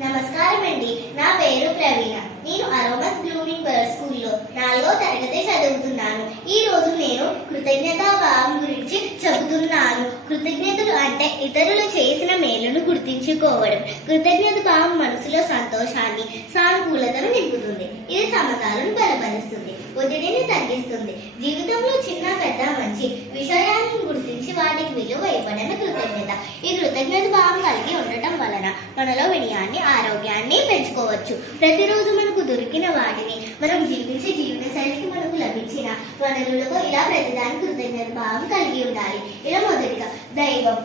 నమస్కారం అండి. నా పేరు ప్రవీణ. నేను అరోమస్ బ్లూమింగ్ బర్డ్ స్కూల్లో 4వ తరగతి చదువుతున్నాను. ఈ రోజు నేను కృతజ్ఞతా భావం గురించి చెబుతున్నాను. కృతజ్ఞతలు అంటే ఇతరులు చేసిన మేలును గుర్తించుకోవడం. కృతజ్ఞత భావం మనసులో సంతోషాన్ని, సానుకూలతను నింపుతుంది. ఇది సమతాలను బలపరుస్తుంది, ఒత్తిడిని తగ్గిస్తుంది. జీవితంలో చిన్న పెద్ద మంచి విషయాలను గుర్తించి వాటికి విలువ ఇవ్వడమే కృతజ్ఞత. ఈ కృతజ్ఞత భావం కలిగి ఉండటం వలన మనలో వినయాన్ని, ఆరోగ్యాన్ని పెంచుకోవచ్చు. ప్రతిరోజు మనకు దొరికిన వాటిని, మనం జీవించే జీవన శైలికి మనకు లభించిన వనరులకు ఇలా ప్రతిదానికి కృతజ్ఞత భావం కలిగి ఉండాలి. ఇలా మొదటిగా దైవం.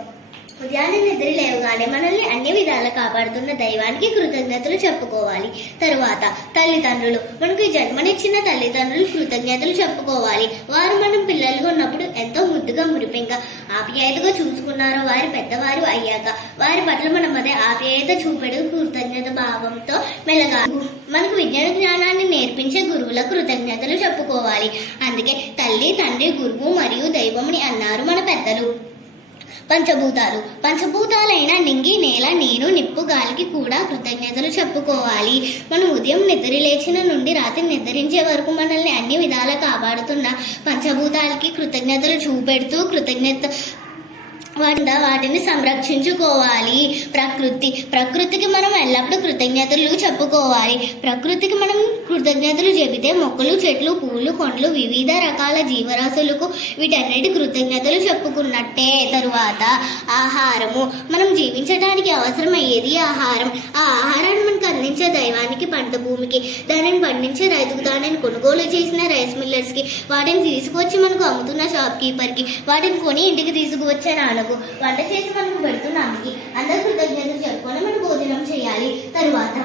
ఉదయాన్నే నిద్ర లేవగానే మనల్ని అన్ని విధాలా కాపాడుతున్న దైవానికి కృతజ్ఞతలు చెప్పుకోవాలి. తరువాత తల్లిదండ్రులు. మనకు జన్మనిచ్చిన తల్లిదండ్రులు కృతజ్ఞతలు చెప్పుకోవాలి. వారు మనం పిల్లలుగా ఉన్నప్పుడు ఎంతో ముద్దుగా, మురిపెంగా, ఆప్యాయతగా చూసుకున్నారో వారి పెద్దవారు అయ్యాక వారి పట్ల మనం అదే ఆప్యాయత చూపడం కృతజ్ఞత భావంతో మెలగా. మనకు విజ్ఞాన జ్ఞానాన్ని నేర్పించే గురువుల కృతజ్ఞతలు చెప్పుకోవాలి. అందుకే తల్లి, తండ్రి, గురువు మరియు దైవముని అన్నారు మన పెద్దలు. పంచభూతాలు. పంచభూతాలైన నింగి, నేల, నీరు, నిప్పు, గాలికి కూడా కృతజ్ఞతలు చెప్పుకోవాలి. మనం ఉదయం నిద్ర లేచిన నుండి రాత్రి నిద్రించే వరకు మనల్ని అన్ని విధాలా కాపాడుతున్న పంచభూతాలకి కృతజ్ఞతలు చూపెడుతూ వాటిని సంరక్షించుకోవాలి. ప్రకృతికి మనం ఎల్లప్పుడూ కృతజ్ఞతలు చెప్పుకోవాలి. ప్రకృతికి మనం కృతజ్ఞతలు చెబితే మొక్కలు, చెట్లు, పూలు, కొండలు, వివిధ రకాల జీవరాశులకు వీటన్నిటి కృతజ్ఞతలు చెప్పుకున్నట్టే. తరువాత ఆహారము. మనం జీవించడానికి అవసరమయ్యేది ఆహారం. ఆ ఆహారాన్ని మనకు అందించే దైవానికి, పంట భూమికి, దానిని పండించే రైతుకు, దానిని కొనుగోలు చేసిన రైస్ మిల్లర్స్ కి, వాటిని తీసుకువచ్చి మనకు అమ్ముతున్న షాప్ కీపర్ కి, వాటిని కొని ఇంటికి తీసుకువచ్చే నాన్నకు, వంట చేసి మనకు పెడుతున్నానికి అందరూ కృతజ్ఞతలు చెప్పుకొని మనం భోజనం చేయాలి. తరువాత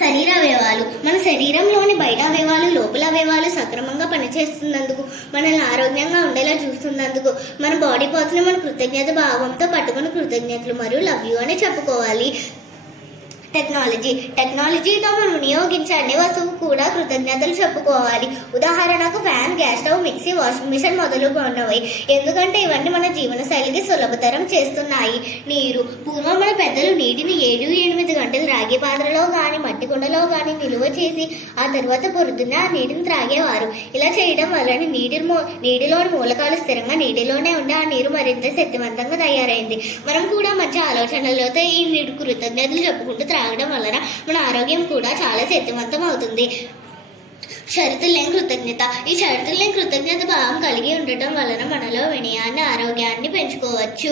శరీర అవయవాలు. మన శరీరంలోని బయట అవయవాలు, లోపల అవయవాలు సక్రమంగా పనిచేస్తున్నందుకు, మనల్ని ఆరోగ్యంగా ఉండేలా చూస్తున్నందుకు మన బాడీ పార్ట్స్ ని మన కృతజ్ఞత భావంతో పట్టుకుని కృతజ్ఞతలు మరియు లవ్ యూ అని చెప్పుకోవాలి. టెక్నాలజీతో మనం వినియోగించే అన్ని వస్తువు కూడా కృతజ్ఞతలు చెప్పుకోవాలి. ఉదాహరణకు fan, gas stove, mixie, washing machine మొదలుగున్నవి. ఎందుకంటే ఇవన్నీ మన జీవన శైలికి సులభతరం చేస్తున్నాయి. నీరు. పూర్వం మన పెద్దలు నీటిని 7-8 గంటలు రాగి పాత్రలో గాని, మట్టి కుండలో గాని నిలువ చేసి ఆ తర్వాత పొద్దున్న ఆ నీటిని త్రాగేవారు. ఇలా చేయడం వల్ల నీటిలోని మూలకాలు స్థిరంగా నీటిలోనే ఉండి ఆ నీరు మరింత శక్తివంతంగా తయారైంది. మనం కూడా మంచి ఆలోచనలతో ఈ నీరు కృతజ్ఞతలు చెప్పుకుంటూ త్రాగడం వలన మన ఆరోగ్యం కూడా చాలా శక్తివంతం అవుతుంది. షరతులు లేని కృతజ్ఞత. ఈ షరతులు లేని కృతజ్ఞత భావం కలిగి ఉండటం వలన మనలో వినయాన్ని, ఆరోగ్యాన్ని పెంచుకోవచ్చు.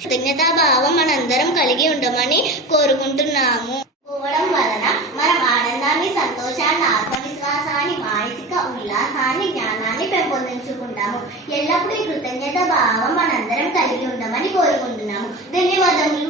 కృతజ్ఞతా భావం మనందరం కలిగి ఉండమని కోరుకుంటున్నాము. పోవడం వలన మనం ఆనందాన్ని, సంతోషాన్ని, ఆత్మవిశ్వాసాన్ని, మానసిక ఉల్లాసాన్ని, జ్ఞానాన్ని పెంపొందించుకుంటాము. ఎల్లప్పుడూ ఈ కృతజ్ఞత భావం మనందరం కలిగి ఉండమని కోరుకుంటున్నాము. ధన్యవాదములు.